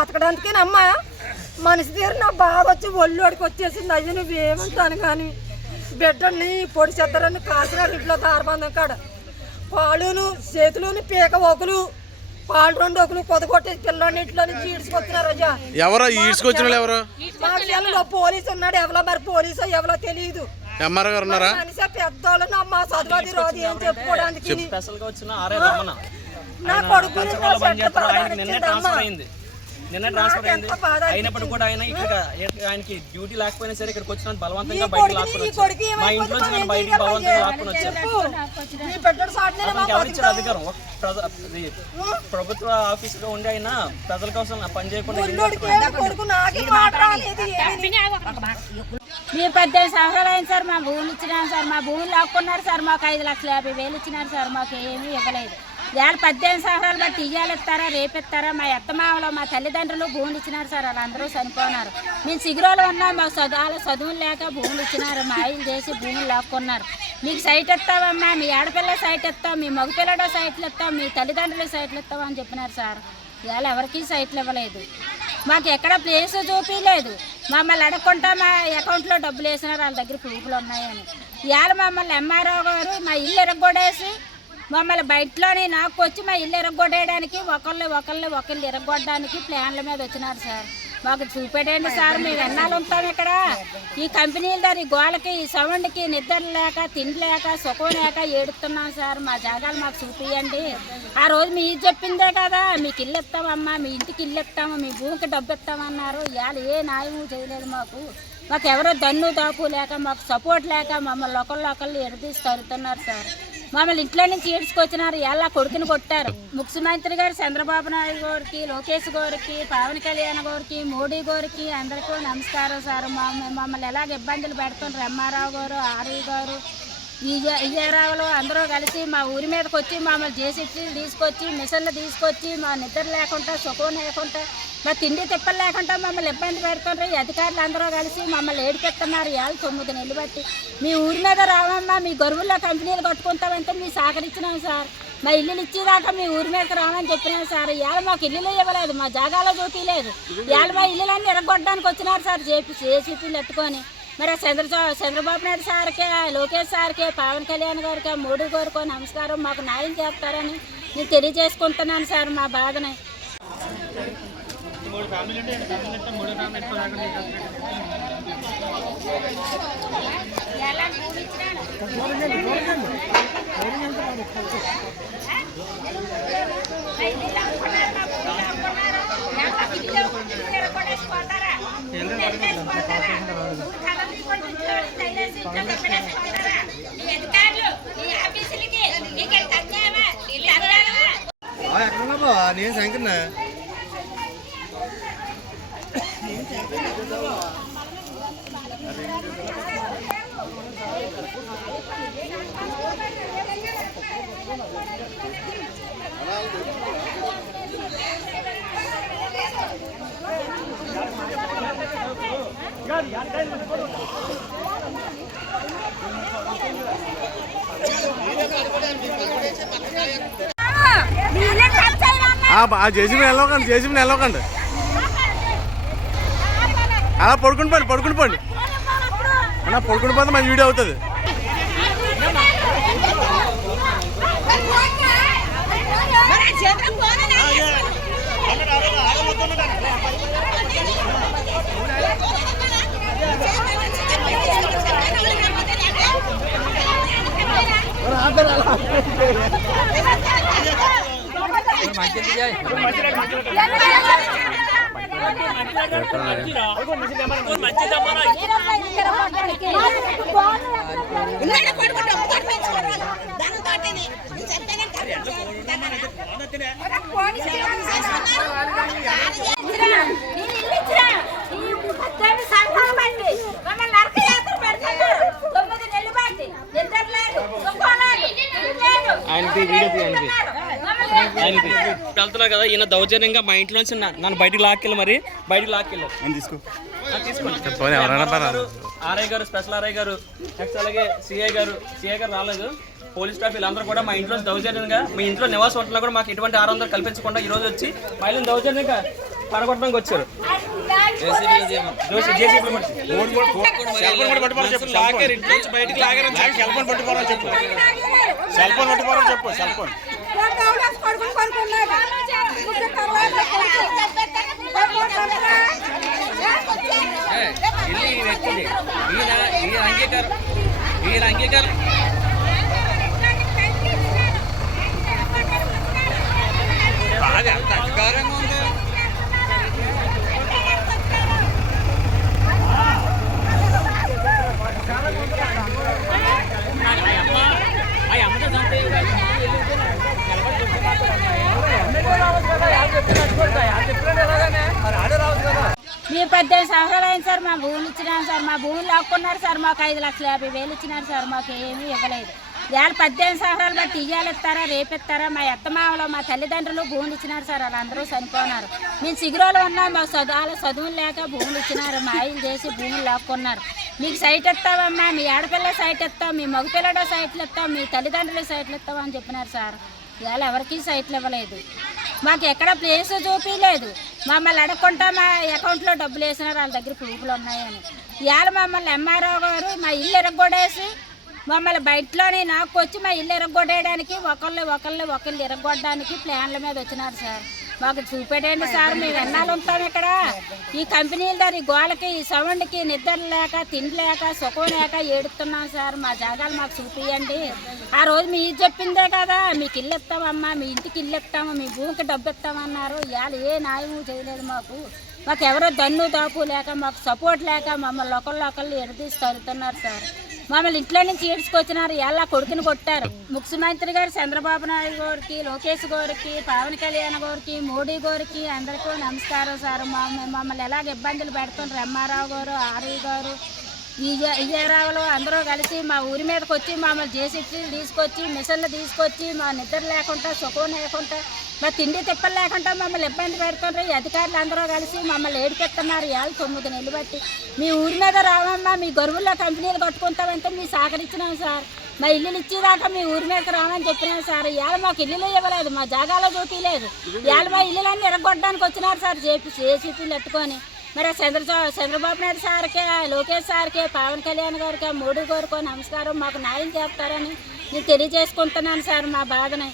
బతకడానికి అమ్మ మనిషి తీరు నా బాగా వచ్చి ఒళ్ళోడికి వచ్చేసింది. అయ్యి నువ్వేమంటాను కానీ బిడ్డని పొడి చెద్దరని కాసినాడు ఇంట్లో దారబంధం కాడ పాలును చేతులుని పీక ఒకలు పాలు 2 ఒకలు కొదగొట్టి పిల్లని ఇంట్లో నుంచి ఈడ్చుకొచ్చినారు. ఎవరో ఈడ్చుకొచ్చిన ఎవరు మా పోలీసు ఉన్నాడు. ఎవరో మరి పోలీసు ఎవరో తెలియదు. ఎంఆర్ఓ గారు ఉన్నారా? మనిషి పెద్దోళ్ళని అమ్మ చదువుది రోజు ఏం చెప్పుకోవడానికి నా కొడుకు నిన్న ట్రాన్స్ఫర్ అయింది. అయినప్పుడు కూడా ఆయన ఇక్కడ ఆయనకి డ్యూటీ లేకపోయినా సరే ఇక్కడికి వచ్చిన బలవంతంగా బయటకు లాక్కొని వచ్చారు. మా ఇంట్లో నుంచి బయటికి బలవంతంగా లాక్కొని వచ్చారు. ఎవరు ఇచ్చారు అధికారం? ప్రభుత్వ ఆఫీసులో ఉండి అయినా ప్రజల కోసం పని చేయకుండా 18 సంవత్సరాలు అయింది సార్. మా భూములు ఇచ్చినాం సార్. మా భూములు లాక్కున్నారు సార్. మాకు 5,50,000 ఇచ్చినారు సార్. మాకు ఏమీ ఇవ్వలేదు. ఇవాళ 18 సంవత్సరాలు బట్టి ఇయ్యాలు ఇస్తారా రేపు ఇస్తారా? మా అత్తమామలో మా తల్లిదండ్రులు భూములు ఇచ్చినారు సార్. వాళ్ళందరూ చనిపోయినారు. మేము సిగురోలు ఉన్నాం. మాకు చదువులు లేక భూములు ఇచ్చినారు. మా ఆయిలు చేసి భూములు లాక్కున్నారు. మీకు సైట్ ఇస్తావమ్మా, మీ ఆడపిల్ల సైట్ ఇస్తాం, మీ మగపిల్లడో సైట్లు ఇస్తాం, మీ తల్లిదండ్రులు సైట్లు ఇస్తామని చెప్పినారు సార్. ఇవాళ ఎవరికి సైట్లు ఇవ్వలేదు. మాకు ఎక్కడ ప్లేస్ చూపించలేదు. మమ్మల్ని అడగకుండా మా అకౌంట్లో డబ్బులు వేసినారు. వాళ్ళ దగ్గర ప్రూఫ్లు ఉన్నాయని. ఇవాళ మమ్మల్ని ఎంఆర్ఓ గారు మా ఇల్లు ఎరగొడేసి మమ్మల్ని బయటలోనే నాకు వచ్చి మా ఇల్లు ఎరగొట్టేయడానికి ఒకళ్ళు ఎరగొట్టడానికి ప్లాన్ల మీద వచ్చినారు సార్. మాకు చూపెట్టండి సార్. మేము ఎన్నాళ్ళు ఉంటాం ఇక్కడ? ఈ కంపెనీల ద్వారా ఈ గోళ్ళకి ఈ సౌండ్కి నిద్ర లేక తిండి లేక సుఖం లేక ఏడుస్తున్నాం సార్. మా జాగాలు మాకు చూపించండి. ఆ రోజు మీరు చెప్పిందే కదా మీకు ఇల్లు ఇస్తామమ్మా, మీ ఇంటికి ఇల్లు ఇస్తాము, మీ భూమికి డబ్బు ఇస్తామన్నారు. ఇవాళ ఏ న్యాయము చేయలేదు మాకు. మాకు ఎవరో దన్ను దాపు లేక మాకు సపోర్ట్ లేక మమ్మల్ని ఒకళ్ళు ఎడదీసి తరుతున్నారు సార్. మమ్మల్ని ఇంట్లో నుంచి ఈడ్చుకొచ్చినారు. ఎలా కొడుకుని కొట్టారు. ముఖ్యమంత్రి గారు చంద్రబాబు నాయుడు గారికి, లోకేష్ గారికి, పవన్ కళ్యాణ్ గారికి, మోడీ గారికి అందరికీ నమస్కారం సార్. మమ్మల్ని ఎలాగ ఇబ్బందులు పెడుతున్నారు ఎంఆర్ఓ గారు, ఆర్ఈ గారు, విజయరావులు అందరూ కలిసి మా ఊరి మీదకి వచ్చి మమ్మల్ని జేసీబీలు తీసుకొచ్చి మిషన్లు తీసుకొచ్చి మా నిద్ర లేకుండా సుఖం లేకుండా మా తిండి తిప్పలు లేకుండా మమ్మల్ని ఇబ్బంది పెడుతున్నారు. ఈ అధికారులు అందరూ కలిసి మమ్మల్ని ఏడిపెడుతున్నారు. ఇవాళ 9 నెలలు బట్టి మీ ఊరి మీద రావమ్మా, మీ గొరువుల్లో కంపెనీలు కట్టుకుంటామంటే మీ సహకరించినాం సార్. మా ఇల్లులు ఇచ్చేదాకా మీ ఊరి మీదకి రామని చెప్పినాం సార్. ఇవాళ మాకు ఇల్లులు ఇవ్వలేదు, మా జాగాలో చూపించలేదు. ఇవాళ మా ఇల్లులన్నీ ఎరగొట్టడానికి వచ్చినారు సార్ జేసీబీలు ఎత్తుకొని. మరి చంద్రబాబు నాయుడు సార్కే, లోకేష్ సార్కే, పవన్ కళ్యాణ్ గారికి, మోడీ గారికి నమస్కారం. మాకు న్యాయం చేస్తారని నేను తెలియజేసుకుంటున్నాను సార్ మా బాధని. నేను సంకన్నా జేసీబీ వెళ్ళకండి అలా పడుకుని పండి అన్న పడుకుని పోతే మన వీడియో అవుతుంది. వెళ్తున్నా కదా ఈయన దౌర్జన్యంగా మా ఇంట్లోంచి నన్ను బయటికి లాక్కెళ్ళి తీసుకోండి. ఆర్ఐ గారు, స్పెషల్ ఆర్ఐ గారు, నెక్స్ట్ అలాగే సిఐ గారు రాలేదు. పోలీస్ స్టాఫ్ వీళ్ళందరూ కూడా మా ఇంట్లో దౌర్జన్యంగా మీ ఇంట్లో నివాసం ఉంటున్నా కూడా మాకు ఎటువంటి ఆనందం కల్పించకుండా ఈరోజు వచ్చి మహిళను దౌర్జన్యంగా పడగొట్టడానికి వచ్చారు. బయటికి లాగారని సెల్ ఫోన్ పట్టుకోవాలని చెప్పు. సెల్ ఫోన్ పట్టుకోవాలని చెప్పు. సెల్ ఫోన్ ఈయన అంగీకారం అది అంత అధికారంగా ఉంది. మేము 18 సంవత్సరాలు అయింది సార్. మా భూములు ఇచ్చినాను సార్. మా భూములు లాక్కున్నారు సార్. మాకు 5,50,000 ఇచ్చినారు సార్. మాకు ఏమీ ఇవ్వలేదు. ఇవాళ 18 సంవత్సరాలు బట్టి ఇయ్యాలు ఇస్తారా, రేపెత్తారా? మా అత్తమామలో మా తల్లిదండ్రులు భూములు ఇచ్చినారు సార్. వాళ్ళందరూ చనిపోయినారు. మేము సిగురోలు ఉన్నాం. మాకు చదువులు లేక భూములు ఇచ్చినారు. మా ఆయన చేసి భూములు లాక్కున్నారు. మీకు సైట్ ఇస్తామమ్మా, మీ ఆడపిల్ల సైట్ ఇస్తాం, మీ మగపిల్లడో సైట్లు ఇస్తాం, మీ తల్లిదండ్రులు సైట్లు ఇస్తామని చెప్పినారు సార్. ఇవాళ ఎవరికి సైట్లు ఇవ్వలేదు. మాకు ఎక్కడ ప్లేస్ చూపించలేదు. మమ్మల్ని అడగకుండా మా అకౌంట్లో డబ్బులు వేసినారు. వాళ్ళ దగ్గర ప్రూఫ్లు ఉన్నాయని. ఇవాళ మమ్మల్ని ఎంఆర్ఓ గారు మా ఇల్లు ఎరగొడేసి మమ్మల్ని బయటలోనే నాకు వచ్చి మా ఇల్లు ఎరగొట్టేయడానికి ఒకళ్ళు ఎరగొట్టడానికి ప్లాన్ల మీద వచ్చినారు సార్. మాకు చూపెట్టండి సార్. మేము ఎన్నాళ్ళు ఉంటాం ఇక్కడ. ఈ కంపెనీల ద్వారా ఈ గోళకి, ఈ సౌండ్కి నిద్ర లేక, తిండి లేక, సుఖం లేక ఏడుస్తున్నాం సార్. మా జాగాలు మాకు చూపియండి. ఆ రోజు మీరు చెప్పిందే కదా, మీకు ఇల్లు ఇస్తామమ్మా, మీ ఇంటికి ఇల్లు ఇస్తాము, మీ భూమికి డబ్బు ఇస్తామన్నారు. ఇవాళ ఏ న్యాయము చేయలేదు మాకు. మాకు ఎవరో దన్ను దాపు లేక, మాకు సపోర్ట్ లేక మమ్మల్ని ఒకళ్ళు ఎడదీసి తరుతున్నారు సార్. మమ్మల్ని ఇంట్లో నుంచి ఏడ్చుకొచ్చినారు. ఎలా కొడుకుని కొట్టారు. ముఖ్యమంత్రి గారు చంద్రబాబు నాయుడు గారికి, లోకేష్ గారికి, పవన్ కళ్యాణ్ గారికి, మోడీ గారికి అందరికీ నమస్కారం సార్. మమ్మల్ని ఎలాగ ఇబ్బందులు పెడుతున్నారు. ఎంఆర్ఓ గారు, ఆర్ఈ గారు, విజయరావులు అందరూ కలిసి మా ఊరి మీదకి వచ్చి మమ్మల్ని జేసీబీలు తీసుకొచ్చి, మిషన్లు తీసుకొచ్చి, మా నిద్ర లేకుండా, సుఖం లేకుండా, మా తిండి తిప్పలు లేకుండా మమ్మల్ని ఇబ్బంది పెడుతున్నారు. ఈ అధికారులు అందరూ కలిసి మమ్మల్ని ఏడిపెడుతున్నారు. ఇవాళ 9 నెలలు బట్టి మీ ఊరి మీద రావమ్మా, మీ గొరువుల్లో కంపెనీలు కట్టుకుంటామంటే మీ సహకరించినాం సార్. మా ఇల్లులు ఇచ్చేదాకా మీ ఊరి మీదకి రామని చెప్పినాం సార్. ఇవాళ మాకు ఇల్లులు ఇవ్వలేదు, మా జాగాలో చూపించలేదు. ఇవాళ మా ఇల్లులన్నీ ఎరగొట్టడానికి వచ్చినారు సార్ జేసీబీలు ఎత్తుకొని. మరి చంద్రబాబు నాయుడు సార్కే, లోకేష్ సార్కే, పవన్ కళ్యాణ్ గారికి, మోడీ గారికి నమస్కారం. మాకు న్యాయం చేస్తారని నేను తెలియజేసుకుంటున్నాను సార్ మా బాధని.